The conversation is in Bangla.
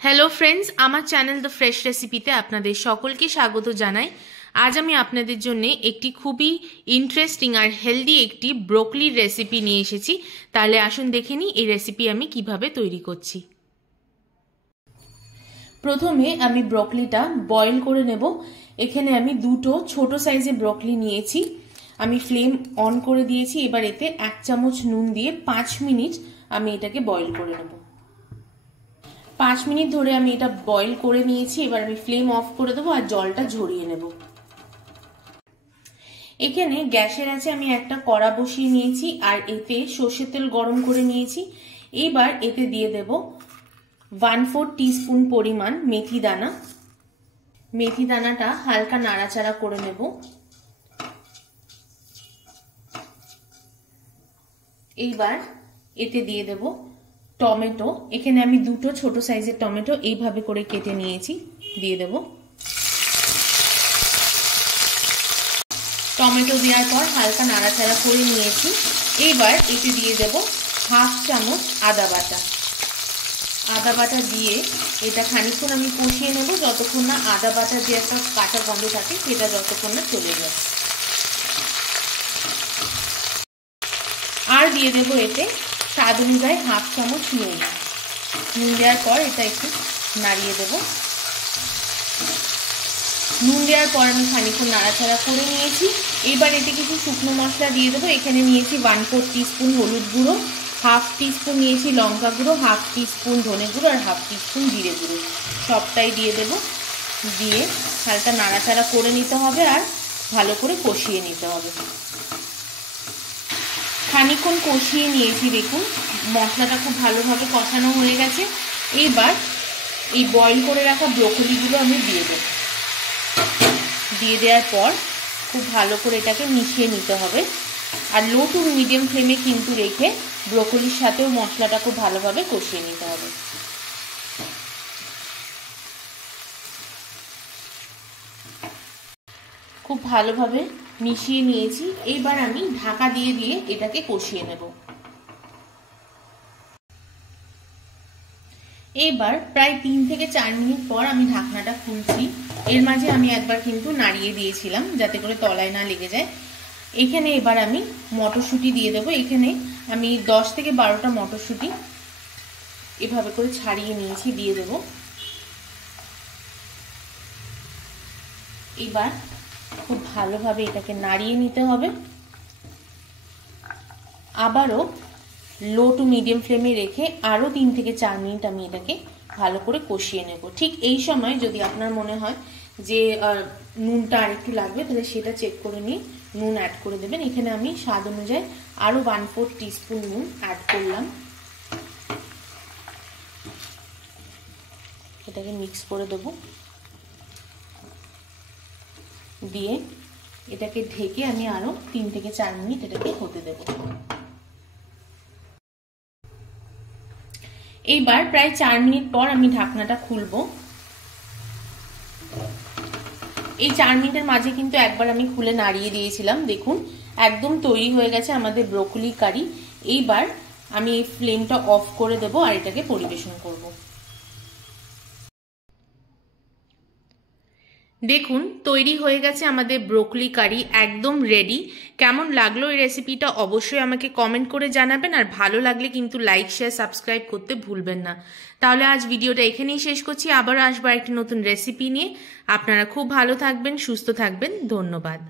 হ্যালো ফ্রেন্ডস, আমার চ্যানেল দ্য ফ্রেশ রেসিপিতে আপনাদের সকলকে স্বাগত জানাই। আজ আমি আপনাদের জন্য একটি খুবই ইন্টারেস্টিং আর হেলদি একটি ব্রোকলির রেসিপি নিয়ে এসেছি। তাহলে আসুন দেখে নিই এই রেসিপি আমি কিভাবে তৈরি করছি। প্রথমে আমি ব্রোকলিটা বয়েল করে নেব। এখানে আমি দুটো ছোট সাইজের ব্রোকলি নিয়েছি। আমি ফ্লেম অন করে দিয়েছি। এবার এতে 1 চামচ নুন দিয়ে 5 মিনিট আমি এটাকে বয়েল করে নেব। 5 মিনিট ধরে আমি এটা বয়েল করে নিয়েছি। এবার আমি ফ্লেম অফ করে দেবো আর জলটা ঝরিয়ে নেব। এখানে গ্যাসের আছে আমি একটা কড়া বসিয়ে নিয়েছি আর এতে সর্ষের তেল গরম করে নিয়েছি। এবার এতে দিয়ে দেব 1/4 টিস্পুন পরিমাণ মেথি দানা। মেথি দানাটা হালকা নাড়াচাড়া করে নেব। এইবার এতে দিয়ে দেব টমেটো। এখানে আমি দুটো ছোট সাইজের টমেটো এইভাবে করে কেটে নিয়েছি, দিয়ে দেব। টমেটো দেওয়ার পর হালকা নাড়াচাড়া করে নিয়েছি। এইবার এতে দিয়ে দেব 1/2 চামচ আদা বাটা। আদা বাটা দিয়ে এটা খানিকক্ষণ আমি কষিয়ে নেব, যতক্ষণ না আদা বাটা যে একটা কাঁচা গন্ধ থাকে সেটা যতক্ষণ না চলে যায়। আর দিয়ে দেব এতে স্বাদ অনুযায়ী 1/2 চামচ নুন। নুন দেওয়ার পর এটা একটু নাড়িয়ে দেব। নুন দেওয়ার পর আমি খানিকক্ষণ নাড়াচাড়া করে নিয়েছি। এবার এতে কিছু শুকনো মশলা দিয়ে দেবো। এখানে নিয়েছি 1/4 টিস্পুন হলুদ গুঁড়ো, 1/2 টিস্পুন নিয়েছি লঙ্কা গুঁড়ো, 1/2 টিস্পুন ধনে গুঁড়ো আর 1/2 টিস্পুন জিরে গুঁড়ো। সবটাই দিয়ে দেব। দিয়ে হালকা নাড়াচাড়া করে নিতে হবে আর ভালো করে কষিয়ে নিতে হবে। খানিকক্ষণ কষিয়ে নিয়েছি, দেখুন মশলাটা খুব ভালোভাবে কষানো হয়ে গেছে। এইবার এই বয়েল করে রাখা ব্রোকলিগুলো আমি দিয়ে দেব। দিয়ে দেওয়ার পর খুব ভালো করে এটাকে মিশিয়ে নিতে হবে। আর লো টু মিডিয়াম ফ্লেমে কিন্তু রেখে ব্রোকলির সাথেও মশলাটা খুব ভালোভাবে কষিয়ে নিতে হবে। খুব ভালোভাবে মিশিয়ে নিয়েছি। এইবার আমি ঢাকা দিয়ে দিয়ে এটাকে কষিয়ে নেব। এইবার প্রায় 3 থেকে 4 মিনিট পর আমি ঢাকনাটা খুলছি। এর মাঝে আমি একবার কিন্তু নাড়িয়ে দিয়েছিলাম যাতে করে তলায় না লেগে যায়। এখানে এবার আমি মটরশুঁটি দিয়ে দেবো। এখানে আমি 10 থেকে 12টা মটরশুঁটি এভাবে করে ছাড়িয়ে নিয়েছি, দিয়ে দেব। এবার খুব ভালোভাবে এটাকে নাড়িয়ে নিতে হবে। আবারও লো টু মিডিয়াম ফ্লেমে রেখে আরও 3 থেকে 4 মিনিট আমি এটাকে ভালো করে কষিয়ে নেব। ঠিক এই সময় যদি আপনার মনে হয় যে নুনটা আরেকটু লাগবে তাহলে সেটা চেক করে নিয়ে নুন অ্যাড করে দেবেন। এখানে আমি স্বাদ অনুযায়ী আরও 1/4 টিস্পুন নুন অ্যাড করলাম। এটাকে মিক্স করে দেব। দিয়ে এটাকে ঢেকে আমি আরও 3 থেকে 4 মিনিট এটাকে হতে দেব। এইবার প্রায় 4 মিনিট পর আমি ঢাকনাটা খুলব। এই 4 মিনিটের মাঝে কিন্তু একবার আমি খুলে নাড়িয়ে দিয়েছিলাম। দেখুন একদম তৈরি হয়ে গেছে আমাদের ব্রোকলি কারি। এইবার আমি এই ফ্লেমটা অফ করে দেব আর এটাকে পরিবেশন করব। দেখুন তৈরি হয়ে গেছে আমাদের ব্রোকলি কারি, একদম রেডি। কেমন লাগলো এই রেসিপিটা অবশ্যই আমাকে কমেন্ট করে জানাবেন। আর ভালো লাগলে কিন্তু লাইক শেয়ার সাবস্ক্রাইব করতে ভুলবেন না। তাহলে আজ ভিডিওটা এখানেই শেষ করছি। আবারও আসবো একটি নতুন রেসিপি নিয়ে। আপনারা খুব ভালো থাকবেন, সুস্থ থাকবেন। ধন্যবাদ।